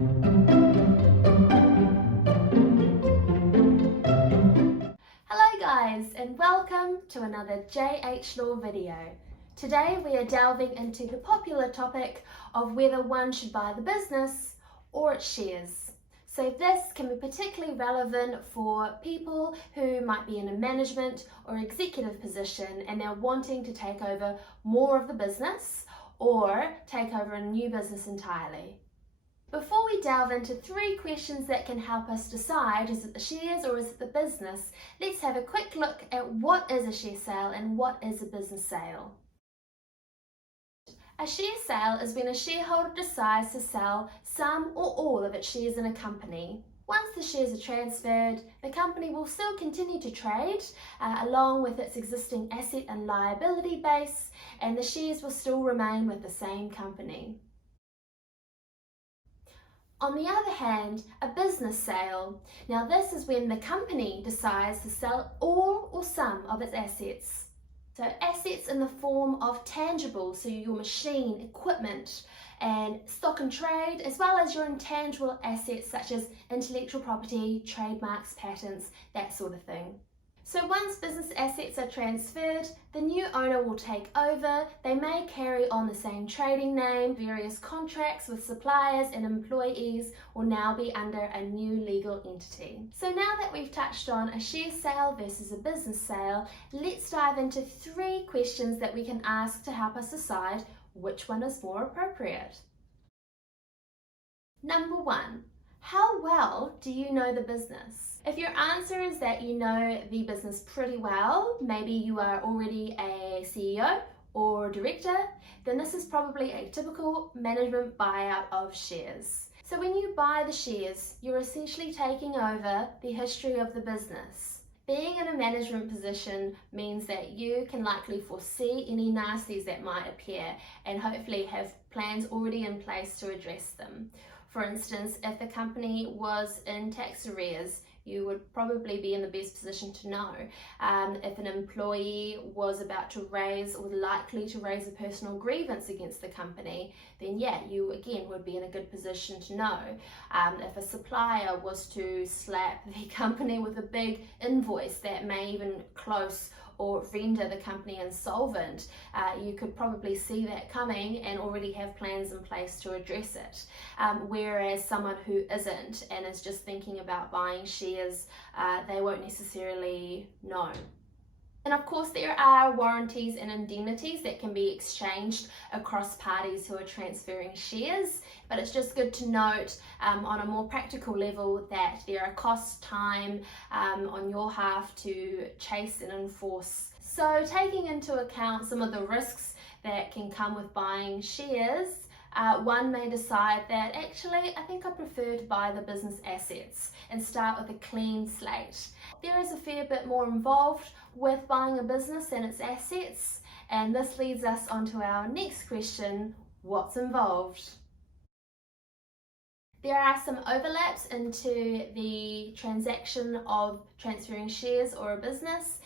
Hello guys, and welcome to another JH Law video. Today we are delving into the popular topic of whether one should buy the business or its shares. So this can be particularly relevant for people who might be in a management or executive position and they're wanting to take over more of the business or take over a new business entirely. Before we delve into 3 questions that can help us decide, is it the shares or is it the business, let's have a quick look at what is a share sale and what is a business sale. A share sale is when a shareholder decides to sell some or all of its shares in a company. Once the shares are transferred, the company will still continue to trade along with its existing asset and liability base, and the shares will still remain with the same company. On the other hand, a business sale. Now this is when the company decides to sell all or some of its assets. So assets in the form of tangible, so your machine, equipment, and stock and trade, as well as your intangible assets such as intellectual property, trademarks, patents, that sort of thing. So once business assets are transferred, the new owner will take over. They may carry on the same trading name. Various contracts with suppliers and employees will now be under a new legal entity. So now that we've touched on a share sale versus a business sale, let's dive into 3 questions that we can ask to help us decide which one is more appropriate. Number 1. How well do you know the business? If your answer is that you know the business pretty well, maybe you are already a CEO or director, then this is probably a typical management buyout of shares. So when you buy the shares, you're essentially taking over the history of the business. Being in a management position means that you can likely foresee any nasties that might appear and hopefully have plans already in place to address them. For instance, if the company was in tax arrears, you would probably be in the best position to know. If an employee was about to raise or likely to raise a personal grievance against the company, then yeah, you again would be in a good position to know. If a supplier was to slap the company with a big invoice that may even close or render the company insolvent, you could probably see that coming and already have plans in place to address it. Whereas someone who isn't and is just thinking about buying shares, they won't necessarily know. And of course there are warranties and indemnities that can be exchanged across parties who are transferring shares, but it's just good to note on a more practical level that there are costs, time on your half to chase and enforce. So taking into account some of the risks that can come with buying shares, one may decide that actually I think I prefer to buy the business assets and start with a clean slate. There is a fair bit more involved with buying a business than its assets, and this leads us on to our next question: what's involved? There are some overlaps into the transaction of transferring shares or a business.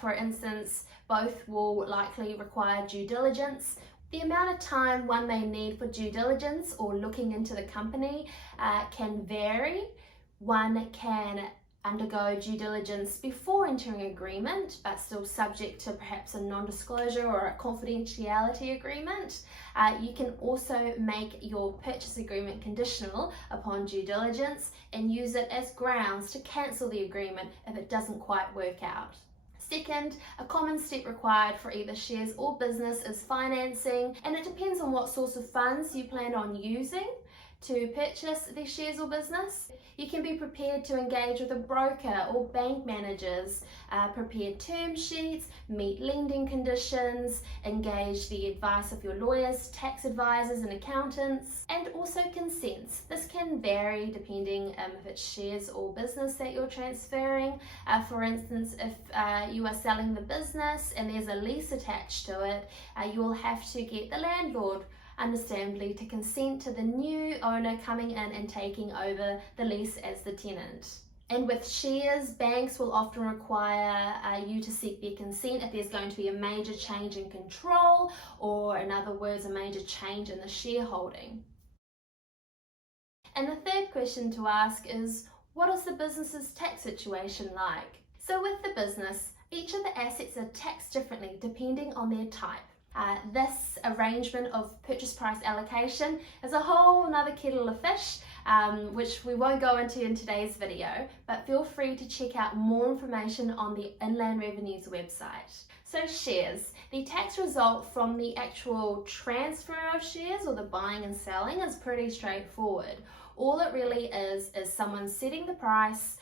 For instance, both will likely require due diligence. The amount of time one may need for due diligence or looking into the company can vary. One can undergo due diligence before entering agreement, but still subject to perhaps a non-disclosure or a confidentiality agreement. You can also make your purchase agreement conditional upon due diligence and use it as grounds to cancel the agreement if it doesn't quite work out. Second, a common step required for either shares or business is financing, and it depends on what source of funds you plan on using to purchase the shares or business. You can be prepared to engage with a broker or bank managers, prepare term sheets, meet lending conditions, engage the advice of your lawyers, tax advisors and accountants, and also consents. This can vary depending if it's shares or business that you're transferring. For instance, if you are selling the business and there's a lease attached to it, you'll have to get the landlord understandably to consent to the new owner coming in and taking over the lease as the tenant. And with shares, banks will often require you to seek their consent if there's going to be a major change in control, or in other words, a major change in the shareholding. And the third question to ask is, what is the business's tax situation like? So with the business, each of the assets are taxed differently depending on their type. This arrangement of purchase price allocation is a whole nother kettle of fish, which we won't go into in today's video, but feel free to check out more information on the Inland Revenue's website. So shares, the tax result from the actual transfer of shares or the buying and selling is pretty straightforward. All it really is someone setting the price,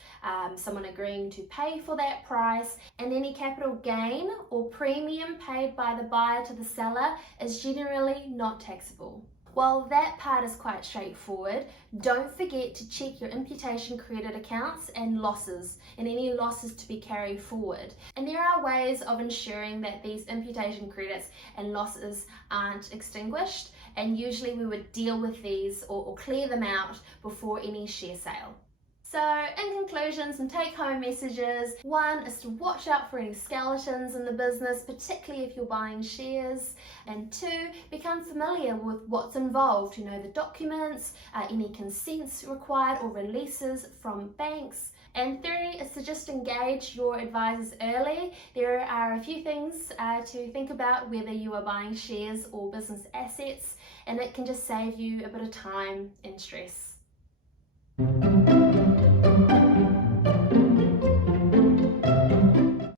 someone agreeing to pay for that price, and any capital gain or premium paid by the buyer to the seller is generally not taxable. While that part is quite straightforward, don't forget to check your imputation credit accounts and losses, and any losses to be carried forward. And there are ways of ensuring that these imputation credits and losses aren't extinguished, and usually we would deal with these or clear them out before any share sale. So in conclusion, some take-home messages. One is to watch out for any skeletons in the business, particularly if you're buying shares. And two, become familiar with what's involved, the documents, any consents required or releases from banks. And three is to just engage your advisors early. There are a few things to think about whether you are buying shares or business assets, and it can just save you a bit of time and stress.